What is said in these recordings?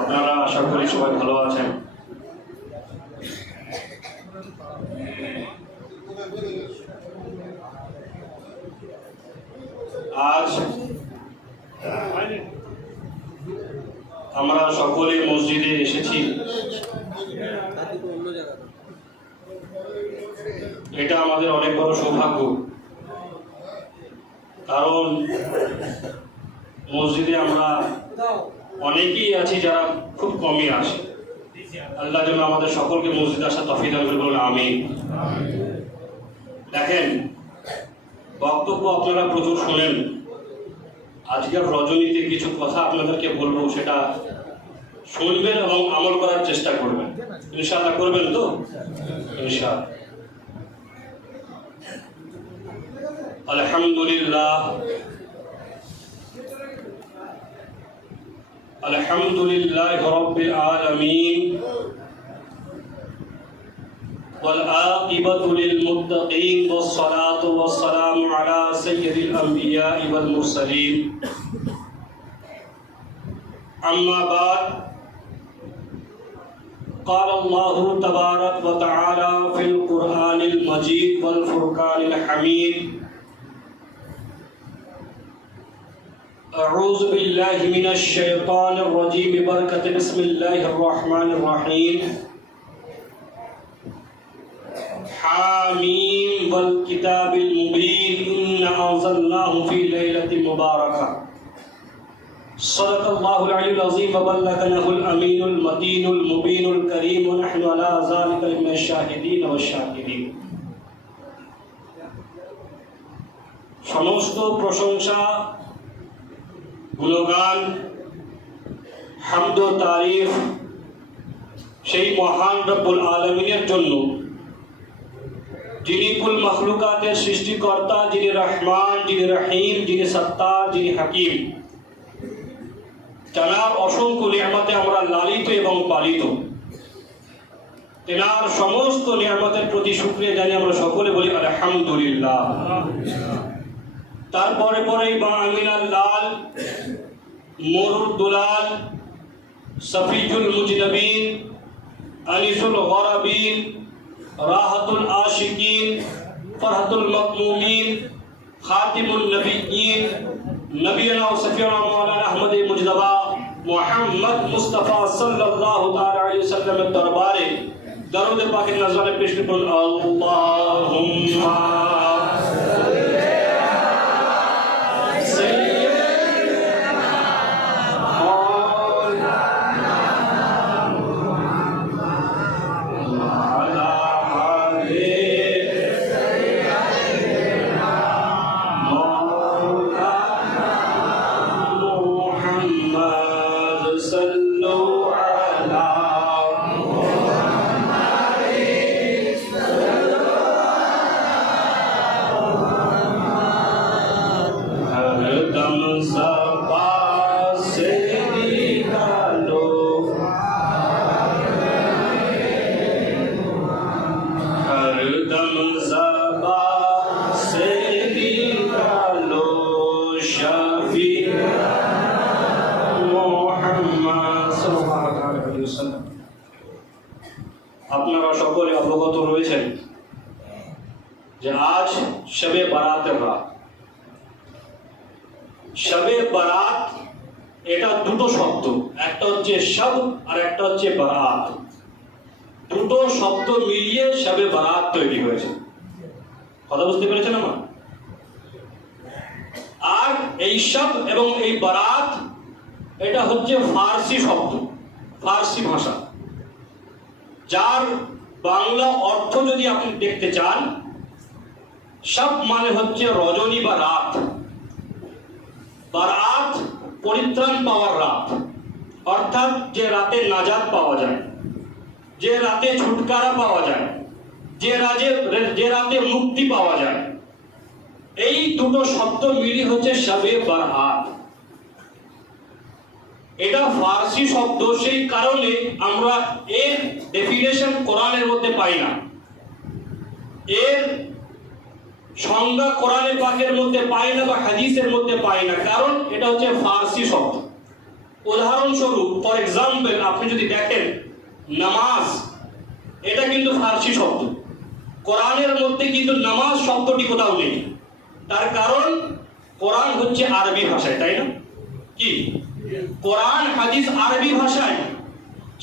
আপনারা আশা করি সবাই ভালো আছেন। আজ আমরা সকলে মসজিদে এসেছি, এটা আমাদের অনেক বড় সৌভাগ্য। কারণ মসজিদে আমরা অনেকেই আছি যারা খুব কমই আসে। আল্লাহ যেন আমাদের সকলকে মসজিদে আসা তৌফিক দান করে, বলুন আমিন। দেখেন, বক্তব্য আপনারা প্রচুর শোনেন। আজকের রজনীতে কিছু কথা আপনাদেরকে বলবো, সেটা শুনবেন এবং আমল করার চেষ্টা করবেন। ইনশাআল্লাহ করবেন তো? ইনশাআল্লাহ। আলহামদুলিল্লাহ, আলহামদুলিল্লাহ রাব্বিল আলামিন والعاقبة للمتقين والصلاة والسلام على سيد الأنبياء والمرسلين. أما بعد، قال الله تبارك وتعالى في القرآن المجيد والفرقان الحميد: أعوذ بالله من الشيطان الرجيم ببركة بسم الله الرحمن الرحيم. حاميم والكتاب المبين إنا أنزلناه في ليلة مباركة. صدق الله العلي العظيم وبلغنا الأمين المتين المبين الكريم ونحن على ذلك من الشاهدين والشاكرين. সমস্ত প্রশংসা, গুণগান, হামদ ও তারিফ সেই মহান রব্বুল আলামিনের জন্য, যিনি কুল মখলুকাতের সৃষ্টিকর্তা, যিনি রহমান, যিনি রহিম, যিনি সত্তার, যিনি হাকিম। তেনার অসংখ্য নিয়ামতে আমরা লালিত এবং পালিত। তেনার সমস্ত নিয়ামতের প্রতি শুকরিয়া জানিয়ে আমরা সকলে বলি আলহামদুলিল্লাহ। তারপরে পরেই বা আমিনাল লাল, মরুর দুলাল, সফিজুল মুজনবিন, আনিসুল গরাবিন, রাহাতুল আশিকিন, ফরহাতুল মাকমুমিন, খাতিমুন নবিয়্যিন, নবিয়না ও সফিয়না মাওলানা আহমদ মুজতবা মুহাম্মদ মুস্তাফা সাল্লাল্লাহু তাআলা আলাইহি ওয়াসাল্লামের দরবারে দরুদ পাকের নজরানে পেশ করুন। আল্লাহুম্মা আপনারা সকলে অবগত রয়েছেন যে আজ শবে বারাতের রাত। শবে বারাত এটা দুটো শব্দ, একটা হচ্ছে শব আর একটা হচ্ছে বারাত। দুটো শব্দ মিলিয়ে শবে বারাত তৈরি হয়েছে। কথা বুঝতে পেরেছেন আমার? আর এই শব এবং এই বারাত এটা হচ্ছে ফার্সি শব্দ, ফার্সি ভাষা, যার বাংলা অর্থ যদি আপনি দেখতে চান, শব মানে হচ্ছে রজনী বা রাত, বারাত পরিত্রাণ পাওয়ার রাত, অর্থাৎ যে রাতে নাজাত পাওয়া যায়, যে রাতে ছুটকারা পাওয়া যায়, যে রাতে মুক্তি পাওয়া যায়। এই দুটো শব্দ মিলি হচ্ছে শবে বারাত। এটা ফার্সি শব্দ, সেই কারণে আমরা এর ডেফিনেশন কোরআনের মধ্যে পাই না। এর সংজ্ঞা কোরআনে পাকের মধ্যে পাই না বা হাদিসের মধ্যে পাই না, কারণ এটা হচ্ছে ফার্সি শব্দ। উদাহরণস্বরূপ, ফর এক্সাম্পল, আপনি যদি দেখেন নামাজ, এটা কিন্তু ফার্সি শব্দ। কোরআনের মধ্যে কিন্তু নামাজ শব্দটি কোথাও নেই। তার কারণ কোরআন হচ্ছে আরবি ভাষায়, তাই না? কি কোরআন হাদিস আরবি ভাষায়,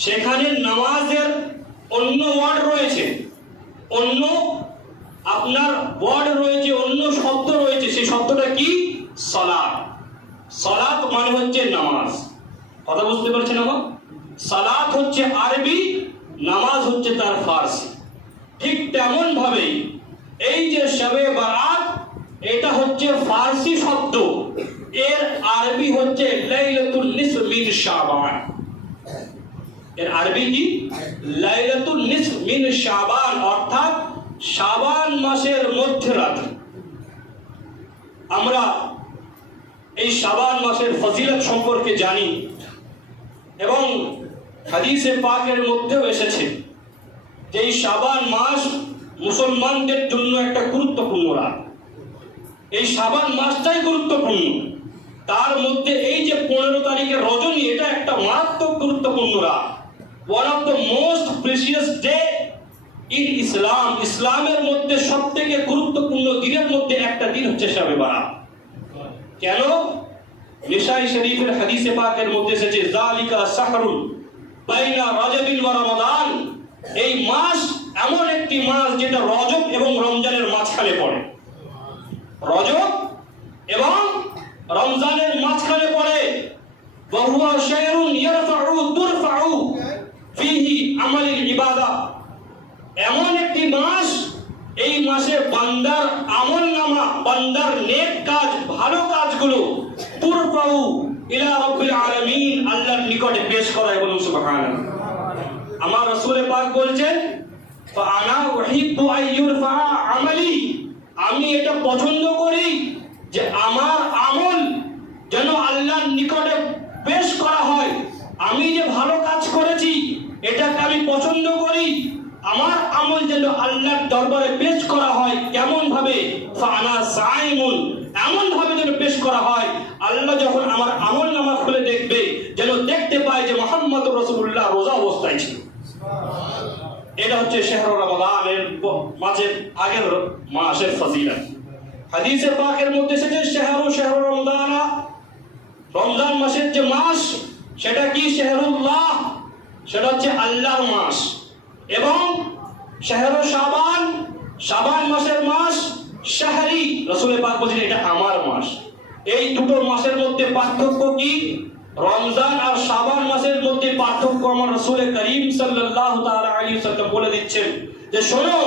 সেখানে নামাজের অন্য ওয়ার্ড রয়েছে, অন্য আপনার ওয়ার্ড রয়েছে, অন্য শব্দ রয়েছে। সেই শব্দটা কি? সালাত। সালাত মানে হচ্ছে নামাজ। কথা বুঝতে পারছেন আমার? সালাত হচ্ছে আরবি, নামাজ হচ্ছে তার ফার্সি। ঠিক তেমন ভাবে এই যে শবে বারাত, এটা হচ্ছে ফার্সি শব্দ, এর আরবি হচ্ছে লাইলাতুল নিসফ মিন শাবান। এর আরবি কি? লাইলাতুল নিসফ মিন শাবান, অর্থাৎ শাবান মাসের মধ্যরাত্রি। আমরা এই শাবান মাসের ফজিলত সম্পর্কে জানি এবং হাদিসে পাকের মধ্যেও এসেছে যে এই শাবান মাস মুসলমানদের জন্য একটা গুরুত্বপূর্ণ রাত। এই শাবান মাসটাই গুরুত্বপূর্ণ। তার মধ্যে এই যে 15 তারিখের রজনী, এটা একটা মারাত্মক গুরুত্বপূর্ণ রাত। One of the most precious day in Islam. ইসলামের মধ্যে সবথেকে গুরুত্বপূর্ণ দিনের মধ্যে একটা দিন হচ্ছে শবে বারাত। কেন? নিসাই শরীফের হাদিসে পাকের মধ্যে এসেছে যালিকা সাহরুন বাইনা রজবিন ওয়া রমাদান। এই মাস এমন একটি মাস যেটা রজব এবং রমজানের মাঝখানে পড়ে। রজব এবং রমজানের মাঝখানে পড়ে। ওয়া হুয়া শাহরুন ইয়ারফাউ তুরফাউ ফিহি আমালিল ইবাদা। এমন একটি মাস, এই মাসে বান্দার আমলনামা, বান্দার নেক কাজ, ভালো কাজগুলো তুরফাউ ইলা রাব্বিল আলামিন, আল্লাহর নিকটে পেশ করা হয়। বলুন সুবহানাল্লাহ। আমার রাসূল পাক বলছেন, ফাআনা উহিব্বু আন ইউরফা আমালি, আমি এটা পছন্দ করি যে আমার আমল যেন আল্লাহর নিকটে পেশ করা হয়। আমি যে ভালো কাজ করেছি এটাকে আমি পছন্দ করি, আমার আমল যেন আল্লাহর দরবারে পেশ করা হয়। কেমন ভাবে? ফাআনা সাইমুন, এমন ভাবে যেন পেশ করা হয় আল্লাহ যখন আমার আমলনামা খুলে দেখবে যেন দেখতে পায় যে মুহাম্মদুর রাসূলুল্লাহ রোজা অবস্থায় ছিল। এটা হচ্ছে শাহরু রমাদানের মাসের আগের মাসের ফজিলত। হাদিসে পাকের মধ্যে এসেছে শাহরু রমজান, রমজান মাসের যে মাস সেটা কি? শাহরুল্লাহ, সেটা হচ্ছে আল্লাহর মাস। এবং শাহরু শাবান, শাবান মাসের মাস শাহরি, রাসূল পাক বলেছেন এটা আমার মাস। এই দুটো মাসের মধ্যে পার্থক্য কি? রমজান আর শাবান মাসের মধ্যে পার্থক্য আমার রাসূল করিম সাল্লাল্লাহু তাআলা আলাইহি ওয়াসাল্লাম বলে দিচ্ছেন যে শোনো,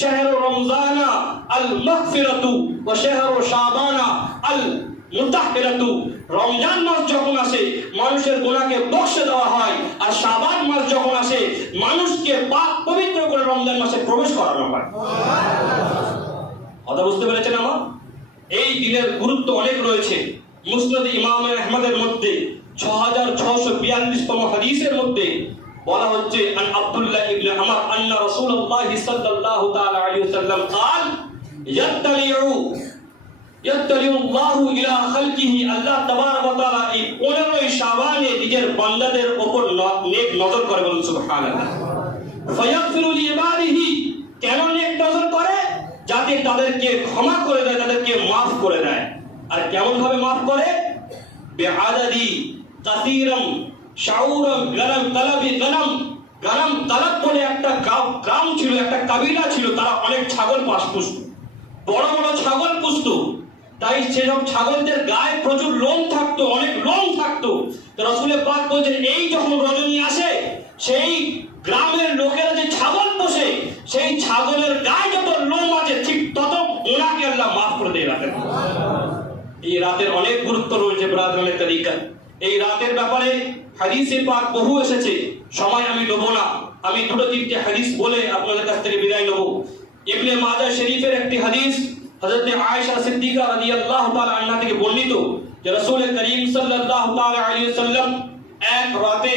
শাহরু রমজানা আল মাগফিরাতু ওয়া শাহরু শাবানা আল মুতাহহিরাতু। রমজান মাস যখন আসে মানুষের গুনাহকে বখশে দেওয়া হয়, আর শাবান মাস যখন আসে মানুষকে পাক পবিত্র করে রমজান মাসে প্রবেশ করানো হয়। কথা বুঝতে পেরেছেন আমার? এই দিনের গুরুত্ব অনেক রয়েছে। মুসনাদ ইমাম আহমদের মধ্যে 6642তম হাদিসের মধ্যে বলা হচ্ছে, আন আব্দুল্লাহ ইবনে আমর আন্না রাসূলুল্লাহ সাল্লাল্লাহু তাআলা আলাইহি ওয়াসাল্লাম قال ইয়াত্তালিউ আল্লাহু ইলা খালকিহি, আল্লাহ তাবারক ওয়া তাআলা এই 15 শাবানে নিজের বান্দাদের উপর নেক নজর করে। বলুন সুবহানাল্লাহ। ফায়াগফিরু লিইবাদিহি, কেন নেক নজর করে? যাতে তাদেরকে ক্ষমা করে দেয়, তাদেরকে মাফ করে দেয়। আর কেমন ভাবে মাফ করে? বিআদাদি কাসীরাম শাউরাম গনাম তালাবি গনাম। গনাম তালাব বলে একটা গ্রাম ছিল, একটা কাবিলা ছিল, তারা অনেক ছাগল পুষত, বড় বড় ছাগল পুষত। তাই সেসব ছাগলদের গায়ে প্রচুর লোম থাকতো, অনেক লোম থাকতো। তো রাসূল পাক বলেন, এই যখন রজনী আসে সেই গ্রামের লোকেরা যে ছাগল পোষে সেই ছাগলের গায়ে যত লোম আছে ঠিক তত ওনাকে আল্লাহ মাফ করে দেয় রাতের। এই রাতের অনেক গুরুত্ব রয়েছে ব্রাদারের তরিকা। এই রাতের ব্যাপারে হাদিসে পাক বহু এসেছে, সময় আমি নেব না। আমি দুটো তিনটে হাদিস বলে আপনাদের কাছ থেকে বিদায় নেব। ইবনে মাজাহ শরীফের একটি হাদিস হযরত আয়েশা সিদ্দিকা রাদিয়াল্লাহু তাআলা আনহা থেকে বর্ণিত যে রাসূল করিম সাল্লাল্লাহু তাআলা আলাইহি ওয়াসাল্লাম এক রাতে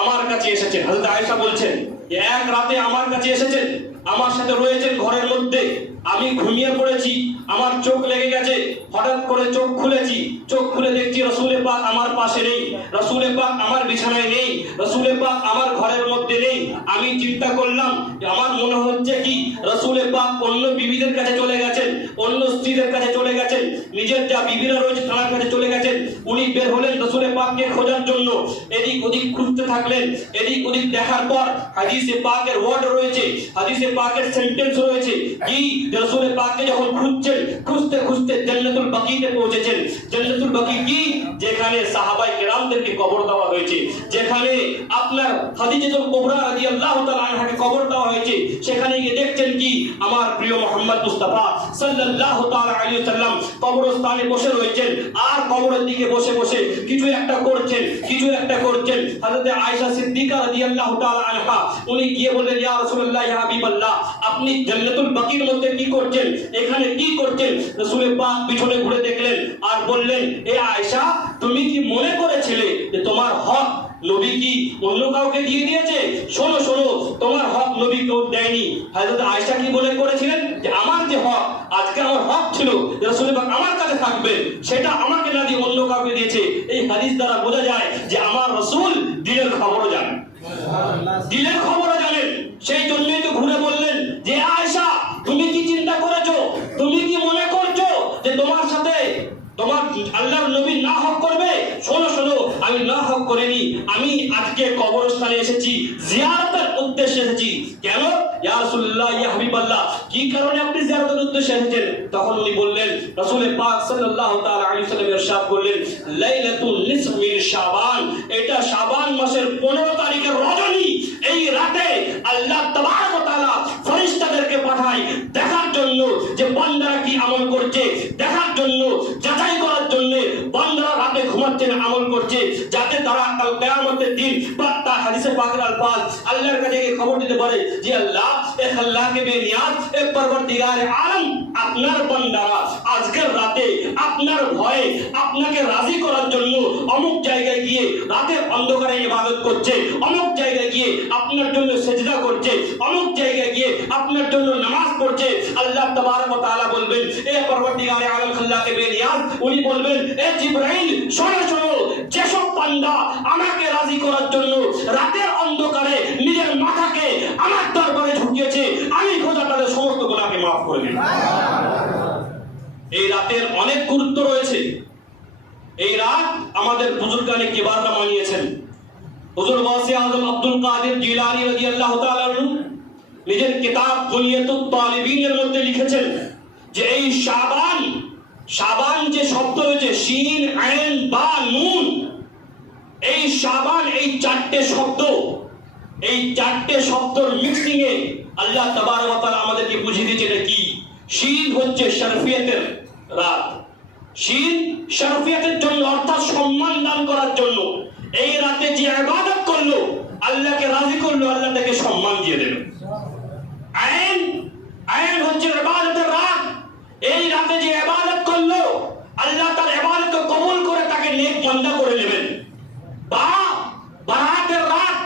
আমার কাছে এসেছেন। হযরত আয়েশা বলছেন যে এক রাতে আমার কাছে এসেছেন, আমার সাথে রয়েছেন ঘরের মধ্যে। আমি ঘুমিয়ে পড়েছি, আমার চোখ লেগে গেছে, হঠাৎ করে চোখ খুলেছি, চোখ খুলে দেখছি রাসূলে পাক আমার পাশে নেই, রাসূলে পাক আমার বিছানায় নেই, রাসূলে পাক আমার ঘরের মধ্যে নেই। আমি চিন্তা করলাম, আমার মনে হচ্ছে কি রাসূলে পাক অন্য বিবিদের কাছে চলে গেছেন, অন্য স্ত্রীদের কাছে চলে গেছেন, নিজের যা বিবিরা রয়েছে তার কাছে চলে গেছেন। উনি বের হলেন রাসূলে পাককে খোঁজার জন্য, এদিক ওদিক খুঁজতে থাকলেন। এদিক ওদিক দেখার পর হাদিসে পাকের ওয়ার্ড রয়েছে, হাদিসে পাকের সেন্টেন্স রয়েছে কি রাসূলে পাককে যখন খুঁজছেন, খুঁজতে খুঁজতে জান্নাতুল বাকিতে পৌঁছেছেন। জান্নাতুল বাকি কি? যেখানে সাহাবায়ে কেরামদেরকে কবর দেওয়া হয়েছে, যেখানে আপনার খাদিজাতুল কুবরা রাদিয়াল্লাহু তাআলা আনহাকে কবর দেওয়া হয়েছে, সেখানে গিয়ে দেখছেন কি আমার প্রিয় মুহাম্মদ মুস্তাফা সাল্লাল্লাহু তাআলা আলাইহি ওয়াসাল্লাম কবরস্থানে বসে রয়েছেন, আর কবরের দিকে বসে বসে কিছু একটা করছেন, কিছু একটা করছেন। হযরত আয়েশা সিদ্দিকা রাদিয়াল্লাহু তাআলা আনহা উনি গিয়ে বললেন, ইয়া রাসূলুল্লাহ, ইয়া হাবিবাল্লাহ, আপনি জান্নাতুল বাকির মধ্যে কি করছেন, এখানে কি করছেন? রাসূল পাক পিছনে ঘুরে দেখলেন আর বললেন, এ আয়েশা, তুমি কি মনে করেছিলে যে তোমার হক নবী কি অন্য কাউকে দিয়ে দিয়েছে? শোনো শোনো, তোমার হক নবী কেউ দেয়নি। হযরত আয়েশা কি বলে করেছিলেন যে আমার যে হক, আজকে আমার হক ছিল রাসূল পাক আমার কাছে থাকবে, সেটা আমাকে না দিয়ে অন্য কাউকে দিয়েছে। এই হাদিস দ্বারা বোঝা যায় যে আমার রাসূল দিলের খবরও জানেন, দিলের খবরও জানেন। সেই জন্যই তো ঘুরে বললেন যে আয়েশা, তুমি কি চিন্তা করেছো, তুমি কি মনে করছো যে তোমার সাথে তোমার আল্লাহর নবী না হক করবে? শোনো শোনো, আমি না হক করিনি, আমি আজকে কবরস্থানে এসেছি, জিয়ারতের উদ্দেশ্যে এসেছি। কেন? ইয়া রাসূলুল্লাহ, ইয়া হাবিবাল্লাহ, কি কারণে আপনি জিয়ারতের উদ্দেশ্যে এসেছেন? তখন উনি বললেন, রাসূল পাক সাল্লাল্লাহু তাআলা আলাইহি ওয়াসাল্লাম ইরশাদ করলেন, লাইলাতুল নিসফ মিন শাবান, এটা শাবান মাসের 15 তারিখের রজনী। এই রাতে আল্লাহ তাবারক ওয়া তাআলা ফেরেশতাদেরকে পাঠায় দেখার জন্য যে বান্দারা কি আমল করছে, দেখার জন্য, যাচাই করার জন্য বান্দারা রাতে ঘুমাচ্ছে না আমল করছে, যাতে তারা কাল কিয়ামতের দিন তার হাদিসে পাকের আলফাজ আল্লাহর কাছে গিয়ে খবর দিতে পারে যে আল্লাহ, এ আল্লাহকে বেনিয়াজ, এ পরবর্তীগারে আলম, আপনার বান্দারা আজকের রাতে আপনার ভয়ে আপনাকে রাজি করার জন্য অমুক জায়গায় গিয়ে রাতের অন্ধকারে ইবাদত করছে, অমুক জায়গায় গিয়ে আপনার জন্য সেজদা করছে, অমুক জায়গায় গিয়ে আপনার জন্য নামাজ পড়ছে। আল্লাহ তাবারক ওয়া তাআলা বলবেন, এ পরবর্তীগারে আলম আল্লাহকে বেনিয়াজ, উনি বলবেন, এ জিবরাইল, শোনো শোনো, যেসব বান্দা আমাকে রাজি করার জন্য রাতের অন্ধকারে নিজের মাথাকে আমার দরবারে ঝুঁকিয়েছে, আমি খোদা তাদের সমস্ত গুনাহকে মাফ করে দিই। এই রাতের অনেক গুরুত্ব রয়েছে। এই রাত আমাদের বুজুর্গানে কিবাররা মানিয়েছেন। হুজুর গাউসে আজম আব্দুল কাদের জিলানী রাদিয়াল্লাহু তাআলা আনহু নিজের কিতাব বুনিয়াতুত তালিবিনের মধ্যে লিখেছেন যে এই শাবান, শাবান যে শব্দ রয়েছে শিন, আইন, বা, নুন, এই শাবান, এই চারটে শব্দ, এই চারটে শব্দর মিক্সিং এ আল্লাহ তাবারক ওয়া তাআলা আমাদেরকে বুঝিয়ে দিয়েছে এটা কি। শিন হচ্ছে শরফিয়তের রাত, শিন শরফিয়তের জন্য, অর্থাৎ সম্মান দান করার জন্য। এই রাতে যে ইবাদত করলো, আল্লাহকে রাজি করলো, আল্লাহ তাকে সম্মান দিয়ে দেবে। আইন, আইন হচ্ছে ইবাদতের রাত। এই রাতে যে ইবাদত করলো, আল্লাহ তার ইবাদতকে কবুল করে তাকে নেক বান্দা করে নেবেন। বা, বারাতের রাত,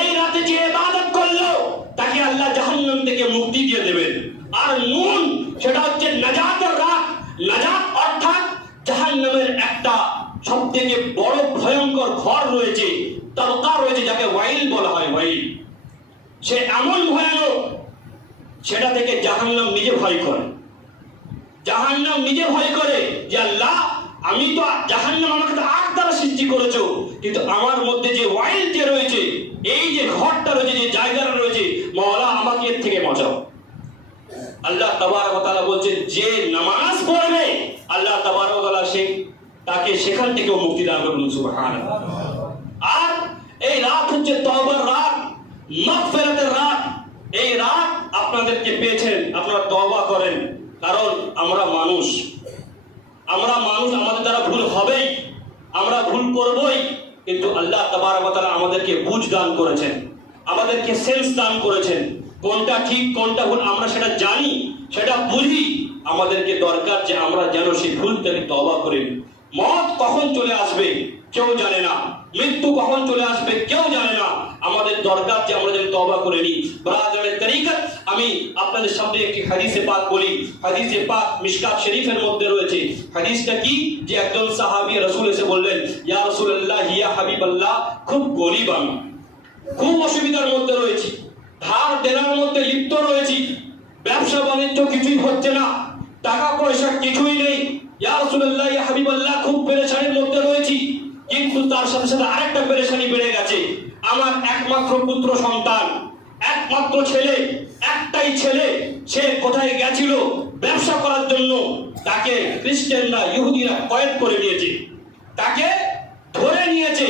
এই রাতে যে ইবাদত করলো তাকে আল্লাহ জাহান্নাম থেকে মুক্তি দিয়ে দেবেন। আর নুন, সেটা হচ্ছে নাজাতের রাত। নাজাত অর্থাৎ জাহান্নামের একটা সবথেকে বড় ভয়ঙ্কর ঘর রয়েছে, তবকা রয়েছে, যাকে ওয়াইল বলা হয়। ওয়াইল সে এমন ভয়ানক, সেটা থেকে জাহান্নাম নিজে ভয় করে। জাহান্নাম নিজে ভয় করে যে আল্লাহ, আমি তো জাহান্নাম আমাকে তো আগ দ্বারা সৃষ্টি করেছো, কিন্তু আমার মধ্যে যে ওয়াইল যে রয়েছে, এই যে ঘরটা রয়েছে, যে জায়গাটা রয়েছে, মাওলা আমাকে এর থেকে বাঁচাও। আল্লাহ তাবারক ওয়া তাআলা বলছেন, যে নামাজ পড়বে আল্লাহ তাবারক ওয়া তাআলা তাকে সেখান থেকেও মুক্তি দান করবেন। সুবহানাল্লাহ। আর এই রাত হচ্ছে তওবার রাত, মাগফিরাতের রাত। এই রাত আপনাদেরকে পেয়েছেন, আপনারা তওবা করেন, কারণ আমরা মানুষ, আমাদের দ্বারা ভুল হবেই, আমরা ভুল করবই, কিন্তু আল্লাহ তাবারক ওয়া তাআলা আমাদেরকে বুঝ দান করেছেন, আমাদেরকে সেন্স দান করেছেন, কোনটা ঠিক কোনটা ভুল আমরা সেটা জানি, সেটা বুঝি। আমাদেরকে দরকার যে আমরা যেন সেই ভুল থেকে তওবা করি। মত কখন চলে আসবে কেউ জানে না, মৃত্যু কখন চলে আসবে কেউ জানে না। আমাদের দরকার যে আমরা যেন তওবা করে নিই। ব্রাদারের তরিকত আমি আপনাদের সামনে একটি হাদিসে পাক বলি। হাদিসে পাক মিশকাত শরীফের মধ্যে রয়েছে। হাদিসটা কি, যে একজন সাহাবী রাসূল এসে বললেন, ইয়া রাসূলুল্লাহ, ইয়া হাবিবাল্লাহ, খুব গরিব আমি, খুব অসুবিধার মধ্যে রয়েছি, ধার দেনার মধ্যে লিপ্ত রয়েছি, ব্যবসা বাণিজ্য কিছুই হচ্ছে না, টাকা পয়সা কিছুই নেই, ইয়া রাসূলুল্লাহ, ইয়া হাবিবাল্লাহ, খুব পেরেশানির মধ্যে রয়েছি। কিন্তু তার সাথে সাথে আরেকটা পেরেশানি বেড়ে গেছে, আমার একমাত্র পুত্র সন্তান, একমাত্র ছেলে, একটাই ছেলে, সে কোথায় গেছিল ব্যবসা করার জন্য, তাকে খ্রিস্টানরা, ইহুদিরা কয়েদ করে নিয়েছে, তাকে ধরে নিয়েছে,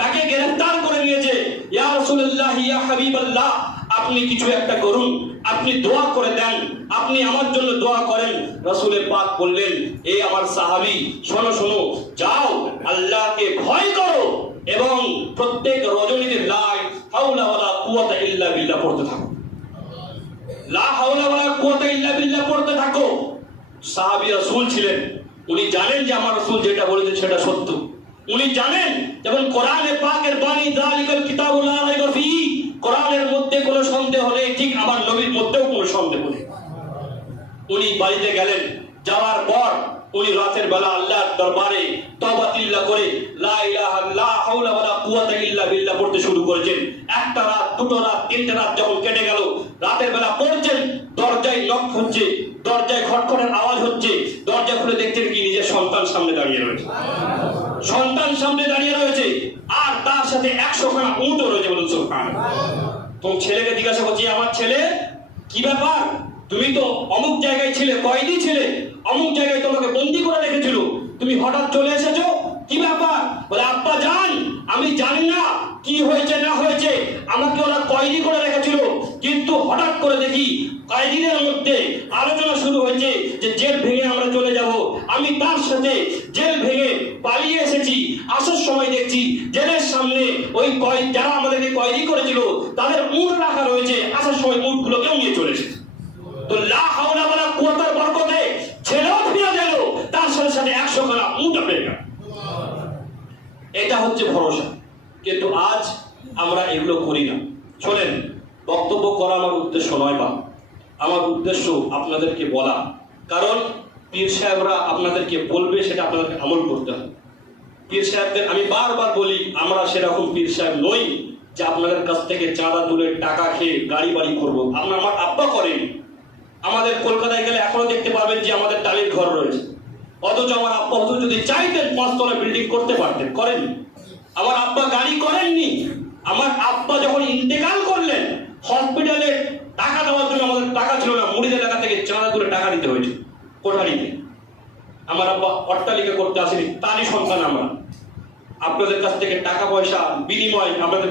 তাকে গ্রেফতার করে নিয়েছে। ইয়া রাসূলুল্লাহ, ইয়া হাবিবাল্লাহ, আপনি কিছু একটা করুন, আপনি দোয়া করে দেন, আপনি আমার জন্য দোয়া করেন। রাসূল পাক বললেন, এই আমার সাহাবী, শোনো শোনো, যাও আল্লাহকে ভয় করো এবং প্রত্যেক রজনীতে লা হাওলা ওয়ালা কুওয়াতা ইল্লা বিল্লাহ পড়তে থাকো, লা হাওলা ওয়ালা কুওয়াতা ইল্লা বিল্লাহ পড়তে থাকো। সাহাবী রাসূল ছিলেন, উনি জানেন যে আমার রাসূল যেটা বলেছেন সেটা সত্য। উনি জানেন, যেমন কোরআনে পাকের বাণী, যালিকাল কিতাবু লা রাইবা ফীহি, কোরআনের মধ্যে কোনো সন্দেহ নেই, ঠিক আমার নবীর মধ্যেও কোনো সন্দেহ নেই। উনি বাড়িতে গেলেন, যাওয়ার পর উনি রাতের বেলা আল্লাহর দরবারে তওবা তিল্লা করে লা ইলাহা লা হাওলা ওয়ালা কুওয়াতা ইল্লা বিল্লাহ পড়তে শুরু করেছেন। একটা রাত, দুটো রাত, তিনটে রাত যখন কেটে গেল, রাতের বেলা পড়ছেন, দরজায় নক হচ্ছে, দরজায় খটখটের আওয়াজ হচ্ছে, দরজা খুলে দেখছেন কি নিজের সন্তান সামনে দাঁড়িয়ে রয়েছে, সন্তান সামনে দাঁড়িয়ে রয়েছে, আর তার সাথে 100 খানা উটও রয়েছে। বলুন সুবহানাল্লাহ। তুমি ছেলেকে জিজ্ঞাসা করছি, আমার ছেলে, কি ব্যাপার, তুমি তো অমুক জায়গায় ছিলে, কয়েদি ছিলে, অমুক জায়গায় তোমাকে বন্দি করে রেখেছিল, তুমি হঠাৎ চলে এসেছো, কি ব্যাপার? বলে, আব্বা জান, আমি জানি না কি হয়েছে না হয়েছে, আমাকে ওরা কয়েদি করে রেখেছিল, কিন্তু হঠাৎ করে দেখি কয়েদিদের মধ্যে আলোচনা শুরু হয়েছে যে জেল ভেঙে আমরা চলে যাব। আমি তার সাথে জেল ভেঙে পালিয়ে এসেছি, আসার সময় দেখছি জেলের সামনে ওই যারা আমাদেরকে কয়েদি করেছিল তাদের উট রাখা রয়েছে, আসার সময় উটগুলোকেও নিয়ে চলে এসেছে। তো লা হাওলা ওয়ালা কুওয়াতার বরকতে ছেলেও ফিরে গেল, তার সাথে সাথে 100 খানা উট পেয়ে গেল। এটা হচ্ছে ভরসা। কিন্তু আজ আমরা এগুলো করি না। শোনেন, বক্তব্য করা আমার উদ্দেশ্য নয়, বা আমার উদ্দেশ্য আপনাদেরকে বলা, কারণ পীর সাহেবরা আপনাদেরকে বলবে, সেটা আপনাদেরকে আমল করতে হবে। পীর সাহেবদের আমি বারবার বলি, আমরা সেরকম পীর সাহেব নই যে আপনাদের কাছ থেকে চাঁদা তুলে টাকা খেয়ে গাড়ি বাড়ি করবো। আমার আব্বা করেন। আমাদের কলকাতায় গেলে এখনো দেখতে পাবেন যে আমাদের টালির ঘর রয়েছে, অথচ আমার আব্বা যদি চাইতেন 5 তলা বিল্ডিং করতে পারতেন, করেন। আমার আব্বা গাড়ি করেননি। আমার আব্বা যখন ইন্তেকাল করলেন, হসপিটালে টাকা দেওয়ার জন্য আমাদের টাকা ছিল না, মুড়িদের এলাকা থেকে চাঁদা তুলে টাকা দিতে হয়েছে কোঠারিতে। আমার আব্বা অট্টালিকা করতে আসেনি, তারই সন্তান আমরা। আপনাদের কাছ থেকে টাকা পয়সা বিনিময় আপনাদের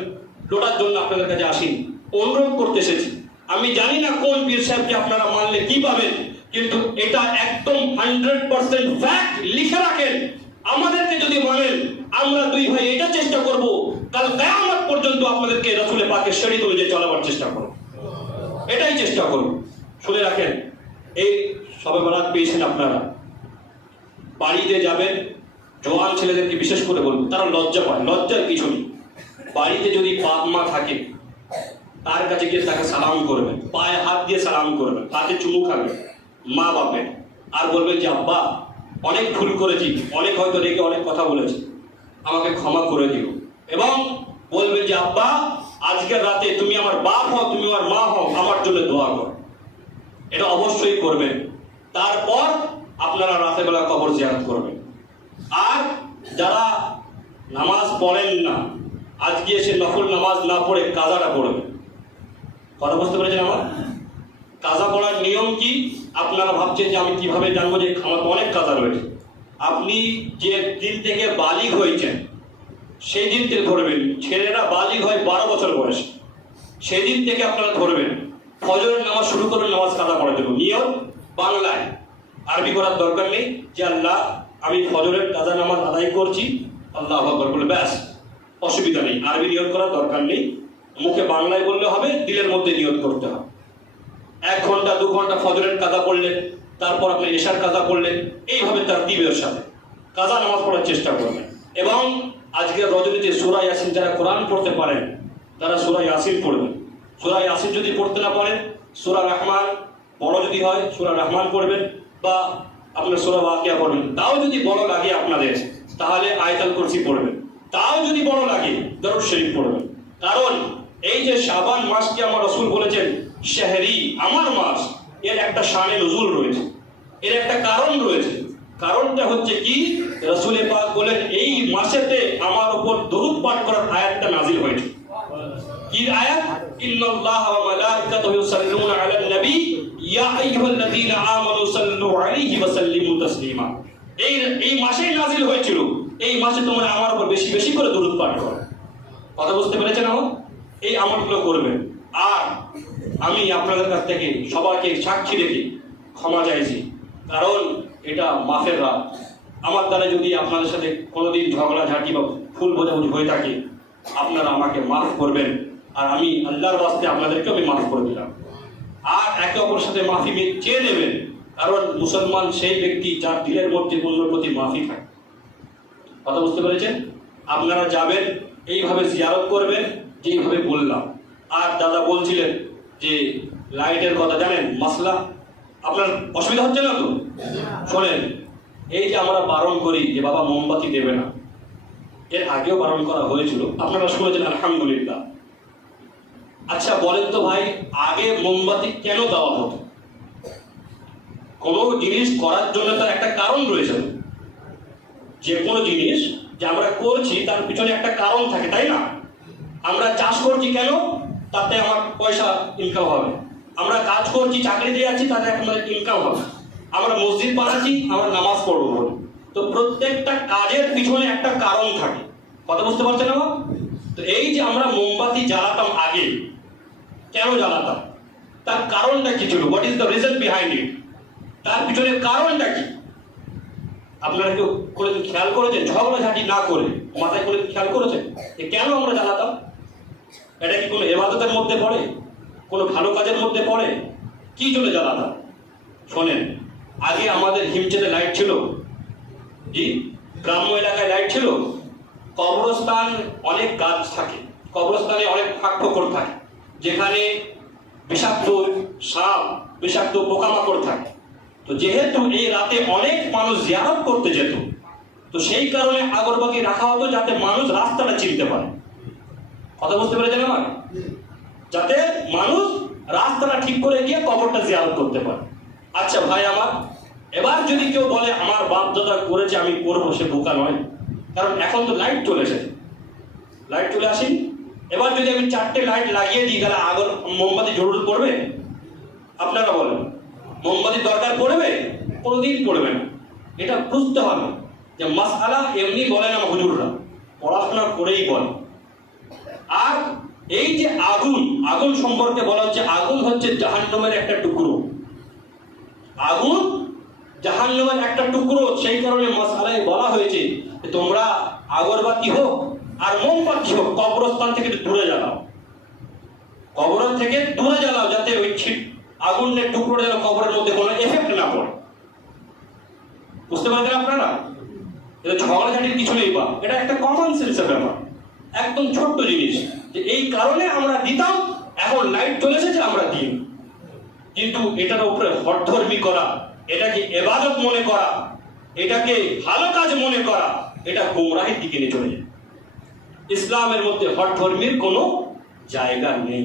লোটার জন্য আপনাদের কাছে আসিনি, অনুরোধ করতে এসেছি। আমি জানি না কোন পীর সাহেবকে আপনারা মানলে কি পাবেন, কিন্তু এটা একদম 100% ফ্যাক্ট লিখে রাখেন। আমাদেরকে যদি মানেন, আমরা দুই ভাই এটা চেষ্টা করব, কাল কিয়ামত পর্যন্ত আপনাদেরকে রাসূলের পাকের শরীয়ত অনুযায়ী চলাবার চেষ্টা করব, এটাই চেষ্টা করব। শুনে রাখেন, এই সবে বরাত পেয়েছেন আপনারা, বাড়িতে যাবেন, জওয়ান ছেলেদেরকে বিশেষ করে বলবো, তারা লজ্জা পায়, লজ্জার কিছু নেই। বাড়িতে যদি বাপ মা থাকে, তার কাছে গিয়ে তাকে সালাম করবেন, পায়ে হাত দিয়ে সালাম করবেন, হাতে চুমু খাবেন মা বাপের, আর বলবেন যে আব্বা অনেক ভুল করেছি, অনেক হয়তো রেখে অনেক কথা বলেছি, আমাকে ক্ষমা করে দিও। এবং বলবেন যে আব্বা, আজকের রাতে তুমি আমার বাপ হও, তুমি আমার মা হও, আমার জন্য দোয়া করো। এটা অবশ্যই করবেন। তারপর আপনারা রাতের বেলা কবর জিয়ারত করবেন। আর যারা নামাজ পড়েন না, আজকে এসে নফল নামাজ না পড়ে কাজাটা পড়বেন। কথা বুঝতে পেরেছেন আমার? কাজা পড়ার নিয়ম কি? আপনারা ভাবছেন যে আমি কিভাবে জানবো, যে আমার তো অনেক কাজা রয়েছে। আপনি যে দিন থেকে বালিগ হয়েছেন সেই দিন থেকে ধরবেন। ছেলেরা বালিগ হয় 12 বছর বয়সে, সেদিন থেকে আপনারা ধরবেন। ফজরের নামাজ শুরু করবেন নামাজ কাজা করার জন্য। নিয়ম বাংলায়, আরবি করার দরকার নেই। যে আল্লাহ, আমি ফজরের কাজা নামাজ আদায় করছি, আল্লাহু আকবার বলে ব্যাস, অসুবিধা নেই। আরবি নিয়ত করার দরকার নেই, মুখে বাংলায় বললে হবে, দিলের মধ্যে নিয়ত করতে হবে। 1 ঘন্টা 2 ঘন্টা ফজরের কাজা পড়লেন, তারপর আপনি এশার কাজা পড়লেন, এইভাবে তার দিবের সাথে কাজা নামাজ পড়ার চেষ্টা করবেন। এবং আজকের রজনীতে সূরা ইয়াসিন, যারা কোরআন পড়তে পারেন তারা সূরা ইয়াসিন পড়বেন। সূরা ইয়াসিন যদি পড়তে না পারেন, সূরা রহমান বড় যদি হয় সূরা রহমান পড়বেন, বা আপনার সূরা ওয়াকিয়া পড়বেন। তাও যদি বড় লাগে আপনাদের তাহলে আয়াতুল কুরসি পড়বেন। তাও যদি বড় লাগে দরুদ শরীফ পড়বেন। কারণ এই যে শাবান মাসকে আমার রাসূল বলেছেন শাহরি, আমার মাস, এর একটা শানে নুজুল রয়েছে, এর একটা কারণ রয়েছে। কারণটা হচ্ছে কি, রাসূল পাক বলেন এই মাসেতে আমার উপর দরুদ পাঠ করার আয়াতটা নাজিল হয়েছে। কি আয়াত? ইন্নাল্লাহা ওয়া মালাইকাতাহু ইউসাল্লুনা আলান নবী ইয়া আইয়ুহাল্লাযীনা আমানু সাল্লু আলাইহি ওয়া সাল্লিমু তাসলিমা। এই মাসেই নাজিল হয়েছিল, এই মাসে তোমরা আমার উপর বেশি বেশি করে দরুদ পাঠ করো। কথা বুঝতে পেরেছেন? এই আমলগুলো করবেন। আর আমি আপনাদের কাছ থেকে সবাইকে সাক্ষী রেখে ক্ষমা চাইছি, কারণ এটা মাফের রাত। আমার দ্বারা যদি আপনাদের সাথে কোনোদিন ঝগড়াঝাঁটি বা ভুল বোঝাবুঝি হয়ে থাকে, আপনারা আমাকে মাফ করবেন। আর আমি আল্লাহর ওয়াস্তে আপনাদেরকে আমি মাফ করে দিলাম। আর একে অপরের সাথে মাফি চেয়ে নেবেন, কারণ মুসলমান সেই ব্যক্তি যার দিলের মধ্যে অন্যের প্রতি মাফি থাকে। কথা বুঝতে পেরেছেন? আপনারা যাবেন, এইভাবে জিয়ারত করবেন যেইভাবে বললাম। আর দাদা বলছিলেন যে লাইটের কথা, জানেন মাসলা, আপনার অসুবিধা হচ্ছে না তো? শোনেন, এই যে আমরা বারণ করি যে বাবা মোমবাতি দেবে না, এর আগেও বারণ করা হয়েছিল, আপনারা শুনেছেন আলহামদুলিল্লাহ। আচ্ছা বলেন তো ভাই, আগে মোমবাতি কেন দেওয়া হতো? কোনো জিনিস করার জন্য তার একটা কারণ রয়েছে। যে কোনো জিনিস যে আমরা করছি তার পিছনে একটা কারণ থাকে, তাই না? আমরা চাষ করছি কেন? তাতে আমার পয়সা ইনকাম হবে। আমরা কাজ করছি, চাকরিতে যাচ্ছি, তাতে আমাদের ইনকাম হবে। আমরা মসজিদ বানাচ্ছি, আমরা নামাজ পড়বো বলে। তো প্রত্যেকটা কাজের পিছনে একটা কারণ থাকে। কথা বুঝতে পারছেন আমার? তো এই যে আমরা মোমবাতি জ্বালাতাম আগে, কেন জ্বালাতাম? তার কারণটা কি ছিল? What is the reason behind it? তার পিছনে কারণটা কি? আপনারা কেউ করে খেয়াল করেছেন? ঝগড়াঝাঁটি না করে মাথায় করে খেয়াল করেছেন যে কেন আমরা জ্বালাতাম? এটা কি কোনো ইবাদতের মধ্যে পড়ে? কোনো ভালো কাজের মধ্যে পড়ে? কি জন্য জ্বালাতাম? শোনেন, আগে আমাদের হিমচেতে লাইট ছিল, জি, গ্রাম্য এলাকায় লাইট ছিল। কবরস্থান অনেক গাছ থাকে, কবরস্থানে অনেক ফাঁক ফোকর থাকে, যেখানে বিষাক্ত সাপ, বিষাক্ত পোকামাকড় থাকে। তো যেহেতু এই রাতে অনেক মানুষ জিয়ারত করতে যেত, তো সেই কারণে আগরবাতি রাখা হতো যাতে মানুষ রাস্তাটা চিনতে পারে। কথা বুঝতে পেরেছেন আমার? যাতে মানুষ রাস্তাটা ঠিক করে গিয়ে কবরটা জিয়ারত করতে পারে। আচ্ছা ভাই আমার, এবার যদি কেউ বলে আমার বাপ দাদা করেছে আমি করবো, সে বোকা নয়। কারণ এখন তো লাইট চলে এসেছে, লাইট চলে আসেনি। এবার যদি আমি 4টে লাইট লাগিয়ে দিই, তাহলে আগর মোমবাতি জরুরত পড়বে? আপনারা বলেন, মোমবাতি দরকার পড়বে? কোনোদিন পড়বে না। এটা বুঝতে হবে যে মাসআলা এমনি বলে না হুজুররা, পড়াশোনা করেই বলে। আর এই যে আগুন, আগুন সম্পর্কে বলা হচ্ছে আগুন হচ্ছে জাহান্নামের একটা টুকরো। আগুন জাহান্নামের একটা টুকরো। সেই কারণে মাসআলায় বলা হয়েছে যে তোমরা আগরবাতি হোক আর মোমবাতি হোক কবরস্থান থেকে দূরে জ্বালাও, কবর থেকে দূরে জ্বালাও, যাতে ওই আগুনের টুকরোটা যেন কবরের মধ্যে কোনো এফেক্ট না পড়ে। বুঝতে পারছেন আপনারা? এটা ঝগড়াঝাটির কিছু নেই, বা এটা একটা কমন সেন্সের ব্যাপার, একদম ছোট্ট জিনিস। যে এই কারণে আমরা দিতাম, এখন লাইট চলে এসেছে আমরা দিই। কিন্তু এটার উপরে হঠধর্মী করা, এটাকে ইবাদত মনে করা, এটাকে ভালো কাজ মনে করা, এটা গোমরাহির দিকে নিয়ে চলে যায়। ইসলামের মধ্যে হঠধর্মীর কোনো জায়গা নেই।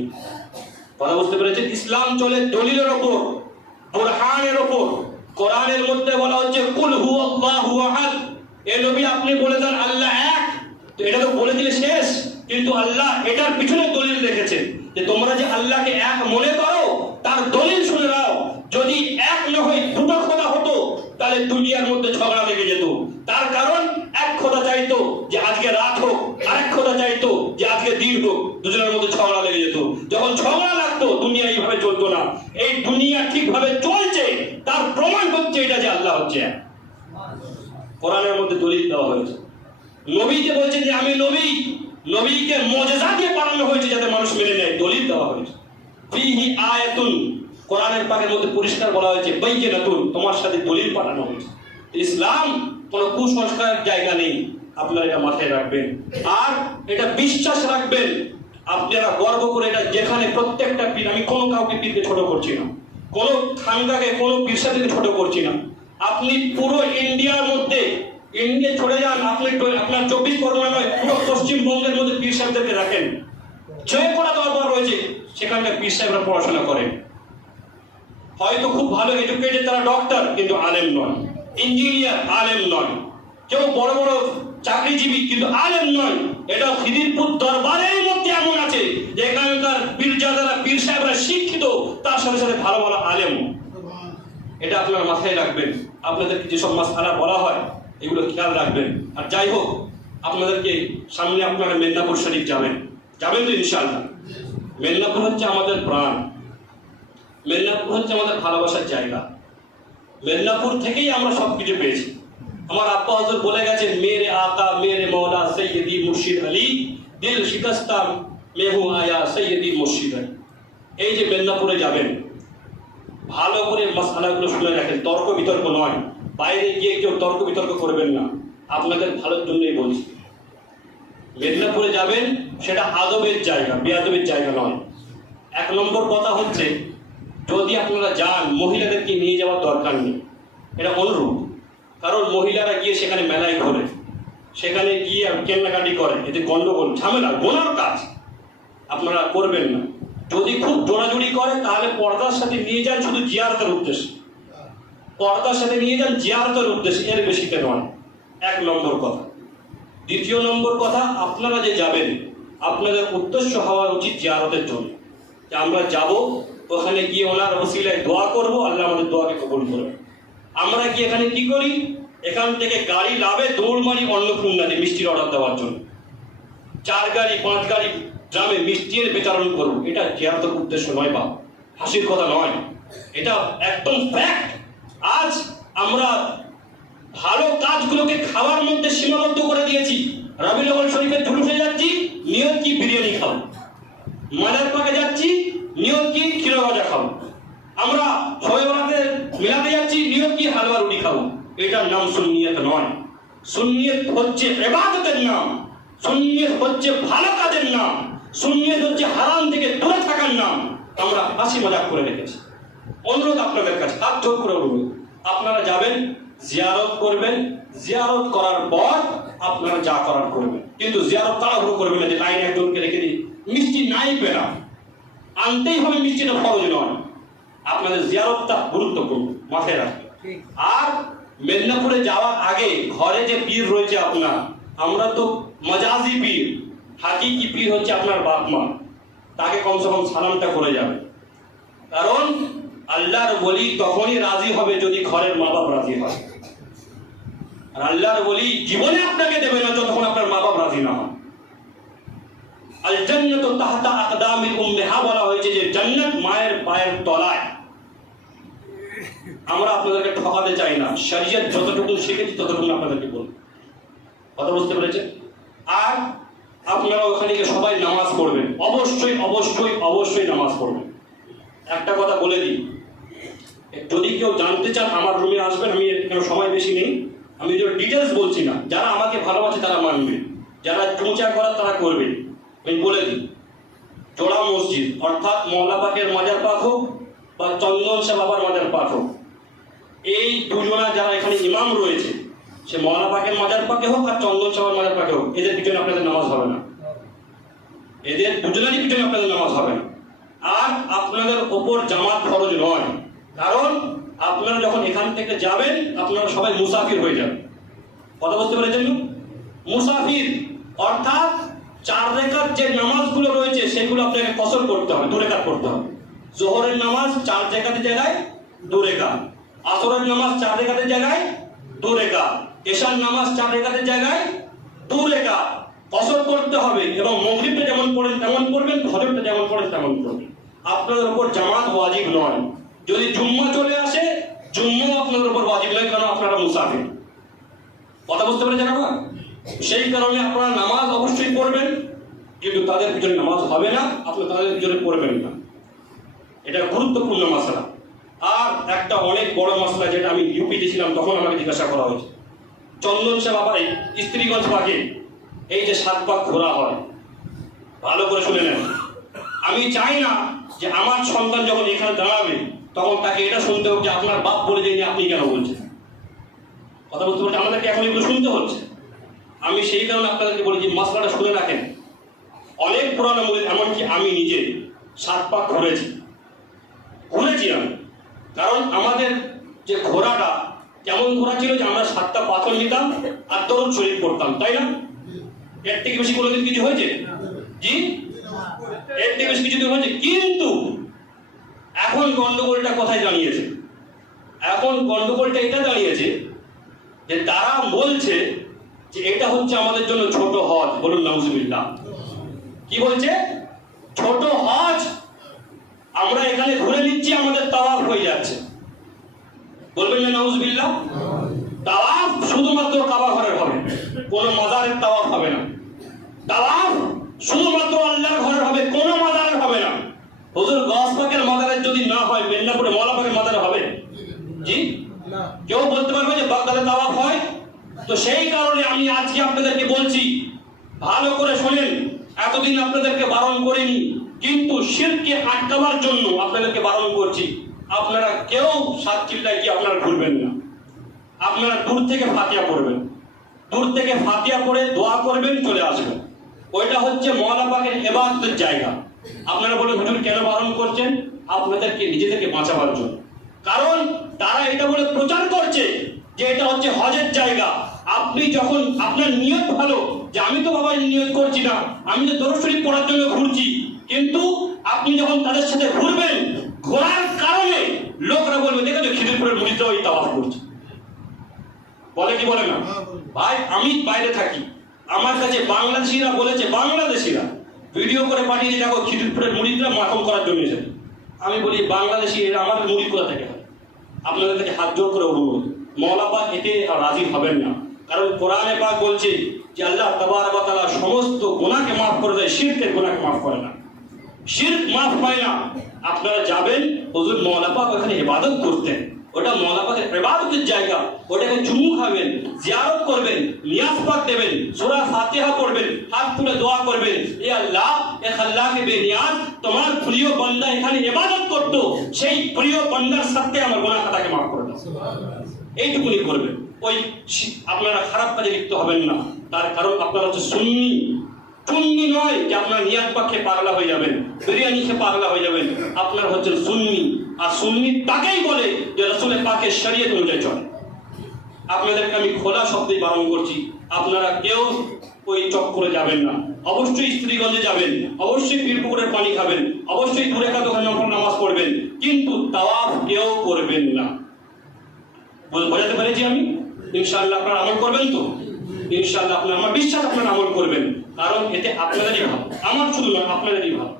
কথা বুঝতে পেরেছেন? ইসলাম চলে দলিলের ওপর, বুরহানের ওপর। কোরআনের মধ্যে বলা হচ্ছে কুল হুয়াল্লাহু আহাদ। এ নবী আপনি বলে দেন আল্লাহ এক। তো এটা তো বলে দিলে শেষ, কিন্তু আল্লাহ এটার পিছনে দলিল রেখেছেন যে তোমরা যে আল্লাহকে এক মনে করো তার দলিল শুনে নাও। যদি এক না হয়ে দুটো খোদা হতো তাহলে দুনিয়ার মধ্যে ঝগড়া লেগে যেত। তার কারণ এক খোদা চাইতো যে আজকে রাত হোক, আরেক খোদা চাইতো যে আজকে দিন হোক, দুজনের মধ্যে ঝগড়া লেগে যেত। যখন ঝগড়া লাগতো দুনিয়া এইভাবে চলতো না। এই দুনিয়া ঠিকভাবে চলছে তার প্রমাণ হচ্ছে এটা যে আল্লাহ হচ্ছে এক। কোরআনের মধ্যে দলিল দেওয়া হয়েছে। নবী যে বলছেন যে আমি নবী, নবীকে মুজিজা দিয়ে পাঠানো হয়েছে যাতে মানুষ মেনে নেয়, দলিল দেওয়া হয়েছে। ফিহি আয়াতুন, কোরআনের পাকের মধ্যে পরিষ্কার বলা হয়েছে বাইয়িনাতুন, তোমার সাথে দলিল পাঠানো হয়েছে। ইসলাম কোনো কুসংস্কারের জায়গা নেই, আপনারা এটা মাথায় রাখবেন। আর এটা বিশ্বাস রাখবেন আপনারা গর্ব করে এটা, যেখানে প্রত্যেকটা পীর, আমি কোনো কাউকে পীরকে ছোট করছি না, কোনো খানকাকে কোনো পীর সাহেবকে ছোট করছি না। আপনি পুরো ইন্ডিয়ার মধ্যে, ইন্ডিয়া চলে যান, আপনি আপনার 24 পরগনা নয়, পুরো পশ্চিমবঙ্গের মধ্যে পীর সাহেবদেরকে রাখেন। যে কটা দরবার রয়েছে সেখানকার পীর সাহেবরা পড়াশোনা করেন, হয়তো খুব ভালো এডুকেটেড, তারা ডক্টর, কিন্তু আলেম নয়, ইঞ্জিনিয়ার আলেম নয়, কেউ বড় বড় চাকরিজীবী কিন্তু আলেম নয়। এটা খিদিরপুর দরবারের মধ্যে এমন আছে যে এখানকার পীরজাদারা, পীর সাহেবরা শিক্ষিত, তার সাথে সাথে ভালো ভালো আলেম। এটা আপনারা মাথায় রাখবেন। আপনাদেরকে যেসব মাসআলা বলা হয় এগুলো খেয়াল রাখবেন। আর যাই হোক, আপনাদেরকে সামনে আপনারা মেদিনীপুর শরীফ যাবেন তো ইনশাআল্লাহ। মেদিনীপুর হচ্ছে আমাদের প্রাণ, মেদিনীপুর হচ্ছে আমাদের ভালোবাসার জায়গা। মেদিনীপুর থেকেই আমরা সবকিছু পেয়েছি। আমার আব্বা হুজুর বলে গেছেন, মেরে আকা মেরে মৌলা সৈয়দি মুর্শিদ আলী, দিল শিকস্তা মেহু আয়া সৈয়দি মুর্শিদ আলী। এই যে মেদিনীপুরে যাবেন, ভালো করে মাসআলাগুলো শুনে রাখেন, তর্ক বিতর্ক নয়, বাইরে গিয়ে কেউ তর্ক বিতর্ক করবেন না, আপনাদের ভালোর জন্যই বলছি। মেদিনীপুরে যাবেন, সেটা আদবের জায়গা, বেয়াদবের জায়গা নয়। 1 নম্বর কথা হচ্ছে, যদি আপনারা যান, মহিলাদেরকে নিয়ে যাওয়ার দরকার নেই, এটা অনুরূপ। কারণ মহিলারা গিয়ে সেখানে মেলায় ঘোরে, সেখানে গিয়ে কেনাকাটি করে, এতে গন্ডগোল, ঝামেলা, গোনার কাজ আপনারা করবেন না। যদি খুব জোড়াজুড়ি করে তাহলে পর্দার সাথে নিয়ে যান, শুধু জিয়ারতের উদ্দেশ্যে, পর্দার সাথে নিয়ে যান জিয়ারতের উদ্দেশ্যে, এর বেশিতে নয়। 1 নম্বর কথা। 2 নম্বর কথা, আপনারা যে যাবেন, আপনাদের উদ্দেশ্য হওয়া উচিত জিয়ারতের জন্য, যে আমরা যাব, ওখানে গিয়ে ওনার ওসিলায় দোয়া করব, আল্লাহ আমাদের দোয়াকে কবুল করবে। আমরা কি এখানে কি করি, এখান থেকে গাড়ি লাভে দৌড় মারি অন্নপূর্ণাতে মিষ্টির অর্ডার দেওয়ার জন্য, 4 গাড়ি 5 গাড়ি গ্রামে মিষ্টির বিতরণ করব। এটা জিয়ারতের উদ্দেশ্য নয়, বা হাসির কথা নয়, এটা একদম ফ্যাক্ট। আজ আমরা ভালো কাজগুলোকে খাওয়ার মধ্যে সীমাবদ্ধ করে দিয়েছি। রবিউল আউয়াল শরীফের জুলুসে যাচ্ছি, নিয়ত কি বিরিয়ানি খাবো, মাজার পাকে যাচ্ছি, নিয়ত কি ক্ষীর ভাজা খাবো, আমরা শবে বরাতে মিলাতে যাচ্ছি, নিয়ত কি হালুয়া রুটি খাবো। এটার নাম সুন্নিয়ত নয়। সুন্নিয়ত হচ্ছে ইবাদতের নাম, সুন্নিয়ত হচ্ছে ভালো কাজের নাম, সুন্নিয়ত হচ্ছে হারাম থেকে দূরে থাকার নাম। আমরা হাসি মজাক করে রেখেছি। অনুরোধ আপনাদের কাছে, হাত জোর করে অনুরোধ, আপনারা যাবেন, জিয়ারত করবেন, জিয়ারত করার পর আপনারা যা করার করবেন, কিন্তু জিয়ারত তাড়াহুড়ো করবেন না যে লাইনে একজনকে রেখে দিই, মিষ্টি নাই পেলাম, আনতেই হবে, মিষ্টিটা ফরজ নয়। আপনাদের জিয়ারতটা গুরুত্বপূর্ণ, মাথায় রাখবেন। আর মেদিনীপুরে যাওয়ার আগে ঘরে যে পীর রয়েছে আপনার, আমরা তো মজাজি পীর, হাকিকি পীর হচ্ছে আপনার বাপ মা, তাকে কমসে কম সালামটা করে যাবে। কারণ আল্লাহর ওলি তখনই রাজি হবে যদি ঘরের মা বাপ রাজি হয়। আর আল্লাহর ওলি জীবনে আপনাকে দেবে না যতক্ষণ আপনার মা বাপ রাজি না হয়। আল জান্নাতু তাহতা আকদামিল উম্মাহা বলা হয়েছে যে জান্নাত মায়ের পায়ের তলায়। আমরা আপনাদেরকে ঠকাতে চাই না, শরীয়ত যতটুকু শিখেছি ততটুকু আপনাদেরকে বলব, কথা বুঝতে পেরেছেন? আর আপনারা ওখানে গিয়ে সবাই নামাজ পড়বেন, অবশ্যই অবশ্যই অবশ্যই নামাজ পড়বেন। একটা কথা বলে দিই, যদি কেউ জানতে চান আমার রুমে আসবেন, আমি এখানে সময় বেশি নেই, আমি ডিটেলস বলছি না, যারা আমাকে ভালোবাসে তারা মানবে, যারা চুঁচা করার তারা করবে। আমি বলে দিই, জোড়া মসজিদ, অর্থাৎ মওলা পাকের মাজার পাক হোক বা চন্দন শাহ বাবার মাজার পাক হোক, এই দুজনা যারা এখানে ইমাম রয়েছে, সে মওলা পাকের মাজার পাকে হোক আর চন্দন শাহ বাবার মাজার পাকে হোক, এদের পিছনে আপনাদের নামাজ হবে না, এদের দুজনেরই পিছনে আপনাদের নামাজ হবে না। আর আপনাদের ওপর জামাত ফরজ নয়, কারণ আপনারা যখন এখান থেকে যাবেন আপনারা সবাই মুসাফির হয়ে যাবেন। কথা বুঝতে পেরেছেন? মুসাফির অর্থাৎ 4 রাকাত যে নামাজগুলো রয়েছে সেগুলো আপনাকে কসর করতে হবে, 2 রাকাত করতে হবে। জোহরের নামাজ 4 রাকাতের জায়গায় 2 রাকাত, আসরের নামাজ 4 রাকাতের জায়গায় 2 রাকাত, এশার নামাজ 4 রাকাতের জায়গায় 2 রাকাত কসর করতে হবে। এবং মাগরিবটা যেমন পড়েন তেমন পড়বেন, ফজরটা যেমন পড়েন তেমন পড়বেন। আপনাদের উপর জামাত ওয়াজিব নয়। যদি জুম্মা চলে আসে, জুম্মা আপনাদের উপর ওয়াজিব নয়, কারণ আপনারা মুসাফির। কথা বুঝতে পেরেছেন না? সেই কারণে আপনারা নামাজ অবশ্যই পড়বেন, কিন্তু তাদের পিছনে নামাজ হবে না, আপনারা তাদের পিছনে পড়বেন না। এটা গুরুত্বপূর্ণ মাসলা। আর একটা অনেক বড় মাসলা, যেটা আমি ইউপিতে ছিলাম তখন আমাকে জিজ্ঞাসা করা হয়েছে, চন্দন শাহ বাবার স্ত্রীগঞ্জ পাকে এই যে 7 পাক ঘোরা হয়, ভালো করে শুনে নেন। আমি চাই না যে আমার সন্তান যখন এখানে দাঁড়াবে তখন তাকে এটা শুনতে হবে যে আপনার বাপ বলে যায়নি, আপনি কেন বলছেন। কথা বলতে বলতে আমাদেরকে এখন এগুলো শুনতে হচ্ছে। আমি সেই কারণে আপনাদেরকে বলি যে মশলাটা শুনে রাখেন। অনেক পুরানো মসজিদ, এমনকি আমি নিজে 7 পাক ঘুরেছি আমি। কারণ আমাদের যে ঘোড়াটা কেমন ঘোড়া ছিল যে আমরা 7টা পাথর নিতাম আর দরুদ শরীফ পড়তাম, তাই না? এর থেকে বেশি কোনোদিন কিছু হয়েছে? জি, এর থেকে বেশি কিছু হয়েছে। কিন্তু এখন গন্ডগোলটা কোথায় দাঁড়িয়েছে? এখন গন্ডগোলটা এটা দাঁড়িয়েছে যে তারা বলছে যে এটা হচ্ছে আমাদের জন্য ছোট হজ। বলুন নাউজুবিল্লাহ। কি বলছে? ছোট হজ। আমরা এখানে ঘুরে নিচ্ছি, আমাদের তাওয়াফ হয়ে যাচ্ছে। বলবেন না নাউজুবিল্লাহ? তাওয়াফ শুধুমাত্র কাবা ঘরের হবে, কোনো মাজারের তাওয়াফ হবে না। তাওয়াফ শুধুমাত্র আল্লাহর ঘরের হবে, কোনো মাজারের হবে না। হুজুর গাছ পাকের মাজারের যদি না হয়, মেদিনীপুরে মওলা পাকের মাজারে হবে? জি, কেউ বলতে পারবে যে বাগদাদে তাওয়াফ হয়? তো সেই কারণে আমি আজকে আপনাদেরকে বলছি, ভালো করে শোনেন। এতদিন আপনাদেরকে বারণ করিনি, কিন্তু শিরকে আটকাবার জন্য আপনাদেরকে বারণ করছি। আপনারা কেউ 7 চিল্লায় গিয়ে আপনারা ঘুরবেন না। আপনারা দূর থেকে ফাতিহা পড়বেন, দূর থেকে ফাতিহা পড়ে দোয়া করবেন, চলে আসবেন। ওইটা হচ্ছে মওলা পাকের ইবাদতের জায়গা। আপনারা বলেন হুজুর কেন বারণ করছেন? আপনাদেরকে নিজেদেরকে বাঁচাবার জন্য। কারণ তারা এটা বলে প্রচার করছে যে এটা হচ্ছে হজের জায়গা। আপনি যখন আপনার নিয়ত ভালো যে আমি তো বাবা নিয়ত করছি না, আমি তো দরুদ শরীফ পড়ার জন্য ঘুরছি, কিন্তু আপনি যখন তাদের সাথে ঘুরবেন, ঘোরার কারণে লোকরা বলবে দেখেছো খিদিরপুরের মুরিদরা ওই তাওয়াফ করছে। বলে কি বলে না? ভাই আমি বাইরে থাকি, আমার কাছে বাংলাদেশিরা বলেছে, বাংলাদেশিরা ভিডিও করে পাঠিয়ে দেখো খিদিরপুরের মুরিদরা মাতম করার জন্য এসেছে। আমি বলি বাংলাদেশি এরা আমাদের মুরিদ কোথা থেকে হয়? আপনাদের কাছে হাত জোর করে অনুরোধ, মওলা পাক এতে রাজি হবেন না। কারণ কোরআনে পাক বলছে যে আল্লাহ তাবারক ওয়া তাআলা সমস্ত গুনাহকে মাফ করে দেয়, শিরকের গুনাহকে মাফ করে না। শিরক মাফ হয় না। আপনারা যাবেন, হুজুর মওলা পাক ওখানে ইবাদত করতেন, ওটা মওলা পাকের ইবাদতের জায়গা। ওটাকে চুমু খাবেন, জিয়ারত করবেন, নিয়াজ পাক দেবেন, সূরা ফাতিহা পড়বেন, হাত তুলে দোয়া করবেন, এ আল্লাহ এ খাল্লাকে বেনিয়াজ তোমার প্রিয় বান্দা এখানে ইবাদত করত, সেই প্রিয় বান্দার সাথে আমার গুনাহ খাতাকে মাফ করে দাও। এইটুকুনি করবেন। ওই আপনারা খারাপ কাজে লিপ্ত হবেন না। তার কারণ আপনারা হচ্ছে সুন্নি। সুন্নি নয় যে আপনারা নিয়াত পাকে পাগলা হয়ে যাবেন, বিরিয়ানি খেয়ে পাগলা হয়ে যাবেন। আপনারা হচ্ছেন সুন্নি। আর সুন্নি তাকেই বলে যে রাসূলের পাকের শরীয়ত অনুযায়ী চলে। আপনাদেরকে আমি খোলা শব্দে বারণ করছি, আপনারা কেউ ওই চক্করে যাবেন না। অবশ্যই স্ত্রীগঞ্জে যাবেন, অবশ্যই পীরপুকুরের পানি খাবেন, অবশ্যই দূরে কাদ ওখানে নামাজ পড়বেন, কিন্তু তাওয়াফ কেউ করবেন না। বোঝাতে পেরেছি আমি? ইনশাআল্লাহ আপনারা আমল করবেন তো? ইনশাআল্লাহ আপনারা, আমার বিশ্বাস আপনারা আমল করবেন। কারণ এতে আপনাদেরই ভালো, আমার শুধু নয়, আপনাদেরই ভালো।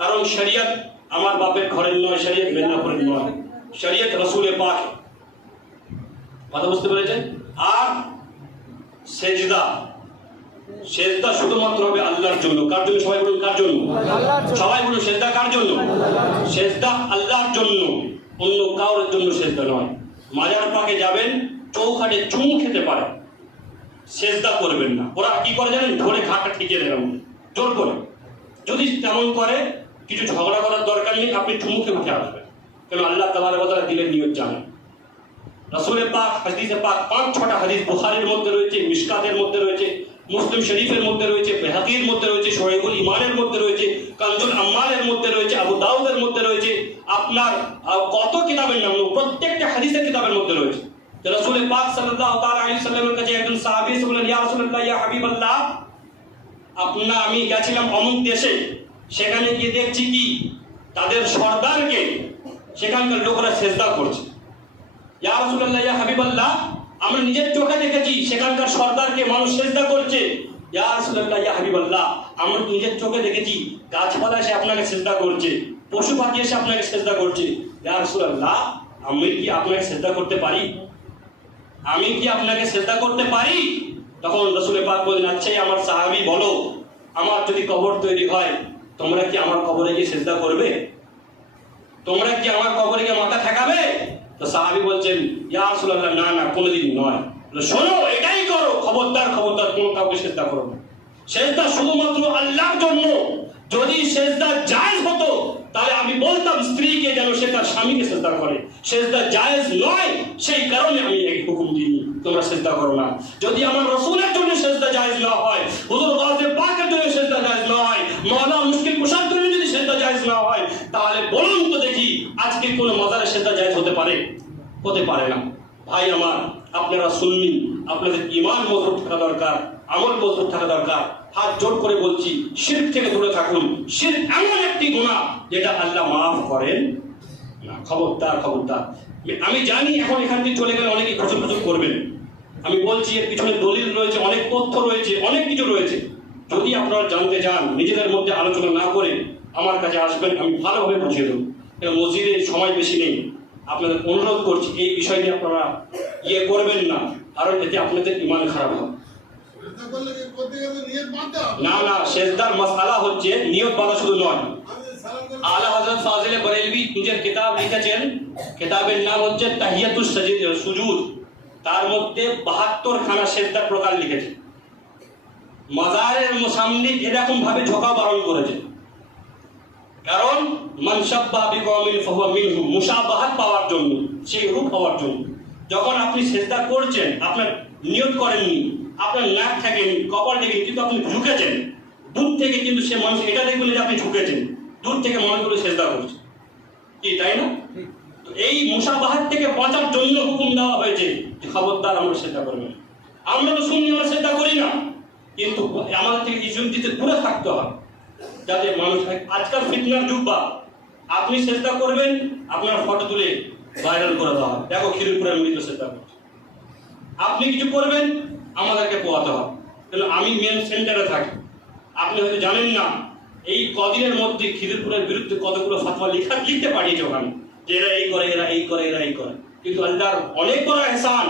কারণ শরীয়ত আমার বাপের ঘরের নয়, শরীয়ত মেদিনীপুরের নয়, শরীয়ত রাসূলের পাক। কথা বুঝতে পেরেছেন? আর সেজদা, সেজদা শুধুমাত্র হবে আল্লাহর জন্য। কার জন্য? সবাই বলুন কার জন্য? সবাই বলুন সেজদা কার জন্য? সেজদা আল্লাহর জন্য, অন্য কারোর জন্য সেজদা নয়। মাজার পাকে যাবেন, চৌখাটে চুমু খেতে পারে, সেজদা করবেন না। ওরা কি করে জানেন? ধরে ঘাটটা ঠেকিয়ে দেয় জোর করে। যদি তেমন করে, কিছু ঝগড়া করার দরকার নেই, আপনি চুমু খেয়ে উঠে আসবেন। কেন? আল্লাহ তাবারক ওয়া তাআলা দিলের নিয়ত জানেন। রাসূলের পাক হাদিসে পাক 5-6টা হাদিস বুখারীর মধ্যে রয়েছে, মিশকাতের মধ্যে রয়েছে, মুসলিম শরীফের মধ্যে রয়েছে, বাইহাকির মধ্যে রয়েছে, শোয়েবুল ইমানের মধ্যে রয়েছে, কানজুল আম্মালের মধ্যে রয়েছে, আবু দাউদের মধ্যে রয়েছে, আপনার কত কিতাবের নাম, প্রত্যেকটা হাদিসের কিতাবের মধ্যে রয়েছে। রাসূল পাক সাল্লাল্লাহু তাআলা আলাইহি সাল্লামের কাছে একজন সাহাবী এসে বললেন, ইয়া রাসূলুল্লাহ, ইয়া হাবিবাল্লাহ, আমি গেছিলাম অমুক দেশে, সেখানে গিয়ে দেখছি কি তাদের সরদারকে সেখানকার লোকেরা সেজদা করছে। ইয়া রাসূলুল্লাহ, ইয়া হাবিবাল্লাহ, আমরা নিজের চোখে দেখেছি সেখানকার সরদারকে মানুষ সেজদা করছে। ইয়া রাসূলুল্লাহ, ইয়া হাবিবাল্লাহ, আমরা নিজের চোখে দেখেছি গাছপালা এসে আপনাকে সেজদা করছে, পশু পাখি এসে আপনাকে সেজদা করছে। ইয়া রাসূলুল্লাহ, আমি কি আপনাকে সেজদা করতে পারি? আমি কি আপনাকে সেজদা করতে পারি? তখন রাসূল পাক বললেন, আচ্ছা আমার সাহাবী বলো, আমার যদি কবর তৈরি হয়, তোমরা কি আমার কবরে গিয়ে সেজদা করবে? তোমরা কি আমার কবরে গিয়ে মাথা ঠেকাবে? তো সাহাবী বলছেন, ইয়া রাসূলুল্লাহ, না না, কোনোদিন নয়। শোনো, এটাই করো, খবরদার খবরদার কোনো কাউকে সেজদা করো না। সেজদা শুধুমাত্র আল্লাহর জন্য। যদি সেজদা জায়েজ হতো তাহলে আমি বলতাম স্ত্রীকে যেন সে তার স্বামীকে সেজদা করে। সেজদা জায়েজ নয়, সেই কারণে আমি এই হুকুম দিই তোমরা সেজদা করো না। যদি আমার রাসূলের জন্য সেজদা জায়েজ না হয়, হুজুর গাউসে পাকের জন্য সেজদা জায়েজ না হয়, মাওলানা মুশকিল কুশার জন্য যদি সেজদা জায়েজ না হয়, তাহলে বলুন তো দেখি আজকে কোন মাজারে সেজদা জায়েজ হতে পারে? হতে পারে না। ভাই আমার, আপনারা সুন্নি, আপনাদের ঈমান মজবুত থাকা দরকার, আমল মজবুত থাকা দরকার। হাত জোর করে বলছি, শিরক থেকে দূরে থাকুন। শিরক এমন একটি গুনাহ যেটা আল্লাহ মাফ করেন না। খবরদার, খবরদার। আমি জানি এখন এখান থেকে চলে গেলে অনেকে প্রচুর প্রচুর করবেন। আমি বলছি এর পিছনে দলিল রয়েছে, অনেক তথ্য রয়েছে, অনেক কিছু রয়েছে। যদি আপনারা জানতে চান, নিজেদের মধ্যে আলোচনা না করে আমার কাছে আসবেন, আমি ভালোভাবে বুঝিয়ে দেবো। মসজিদে সময় বেশি নেই, আপনাদের অনুরোধ করছি এই বিষয়টি আপনারা করবেন না, কারণ এতে আপনাদের ঈমান খারাপ হবে। না না, সেজদার মাসআলা হচ্ছে নিয়ত বাঁধা শুধু নয়। আলা হযরত ফাজিলে বরেলভী নিজের কিতাব লিখেছেন, কিতাবের নাম হচ্ছে তাহিয়াতুস সুজুদ। তার মধ্যে 72 খানা সেজদার প্রকার লিখেছে। মাজারের সামনে এরকম ভাবে ঝোঁকা বারণ করেছে, কারণ মান শাব্বাহা বিকওমিন ফাহুয়া মিনহুম, মুশাবাহাত পাওয়ার জন্য, সেই রূপ পাওয়ার জন্য। যখন আপনি সেজদা করছেন, আপনার নিয়ত করেননি, আপনার নাক থাকেনি, কপাল থাকেনি, কিন্তু আপনি ঝুঁকেছেন দূর থেকে, কিন্তু সে মানুষ এটা দেখবেন যে আপনি ঝুঁকেছেন, দূর থেকে মনে করে সেজদা করছে, কি তাই না? তো এই মুশাবাহাত থেকে বাঁচার জন্য হুকুম দেওয়া হয়েছে যে খবরদার আমরা সেজদা করবেন। আমরা তো শুনি, আমরা সেজদা করি না, কিন্তু আমাদের থেকে এই জুনটিতে দূরে থাকতে হয়, যাতে মানুষ। আজকাল ফিতনার যুগ, বা আপনি চেষ্টা করবেন, আপনার ফটো তুলে ভাইরাল করে দেওয়া হয়, দেখো খিরপুরের মৃত চেষ্টা করছে। আপনি কিছু করবেন, আমাদেরকে পোয়াতে হয়। তাহলে আমি মেন সেন্টারে থাকি, আপনি হয়তো জানেন না, এই কদিনের মধ্যে খিরপুরের বিরুদ্ধে কতগুলো ফাতওয়া লিখতে পাঠিয়েছে ওখানে, যে এরা এই করে, এরা এই করে, এরা এই করে। কিন্তু আল্লাহর অনেক বড় এহসান,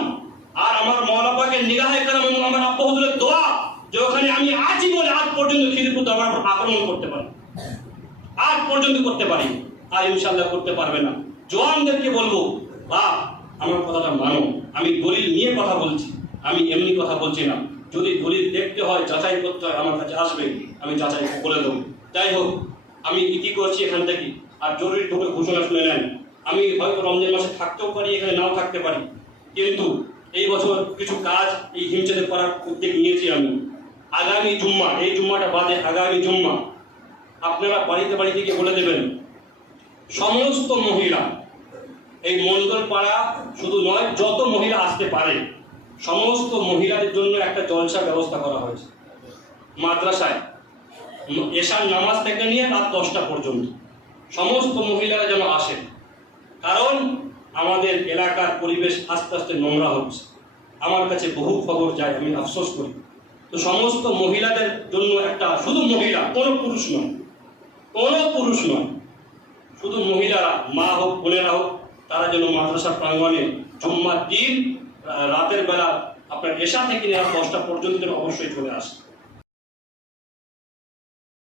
আর আমার মওলা পাকের নিগাহে কারাম এবং আমার আব্বা হুজুরের দোয়া যে ওখানে আমি আজীবন আজ পর্যন্ত খিরপুর দরবার আক্রমণ করতে পারি, আজ পর্যন্ত করতে পারি, আর ইনশাআল্লাহ করতে পারবে না। জওয়ানদেরকে বলবো, বা আমার কথাটা মানো, আমি দলিল নিয়ে কথা বলছি, আমি এমনি কথা বলছি না। যদি দলিল দেখতে হয়, যাচাই করতে হয়, আমার কাছে আসবে, আমি যাচাই করে দেবো। যাই হোক, আমি ইতি করছি এখান থেকে, আর জরুরি ঢুকে ঘোষণা শুনে নেন। আমি হয়তো রমজান মাসে থাকতেও পারি, এখানে নাও থাকতে পারি, কিন্তু এই বছর কিছু কাজ এই হিমচেদে করার উদ্যোগ নিয়েছি আমি। আগামী জুম্মা, এই জুম্মাটা বাদে আগামী জুম্মা আপনারা বাড়িতে বাড়িতে গিয়ে বলে দেবেন, সমস্ত মহিলা, এই মন্ডল পাড়া শুধু নয়, যত মহিলা আসতে পারে, সমস্ত মহিলাদের জন্য একটা জলসার ব্যবস্থা করা হয়েছে মাদ্রাসায়। এশার নামাজ থেকে নিয়ে রাত 10টা পর্যন্ত সমস্ত মহিলারা যেন আসেন, কারণ আমাদের এলাকার পরিবেশ আস্তে আস্তে নোংরা হচ্ছে। আমার কাছে বহু খবর যায়, আমি আফসোস করি। তো সমস্ত মহিলাদের জন্য একটা, শুধু মহিলা, কোনো পুরুষ নয়, কোনো পুরুষ নয়, শুধু মহিলারা, মা হোক বোনেরা হোক, তারা যেন মাদ্রাসা প্রাঙ্গণে জুম্মার দিন রাতের বেলা আপনার এশা থেকে নেওয়া 10টা পর্যন্ত অবশ্যই চলে আসে।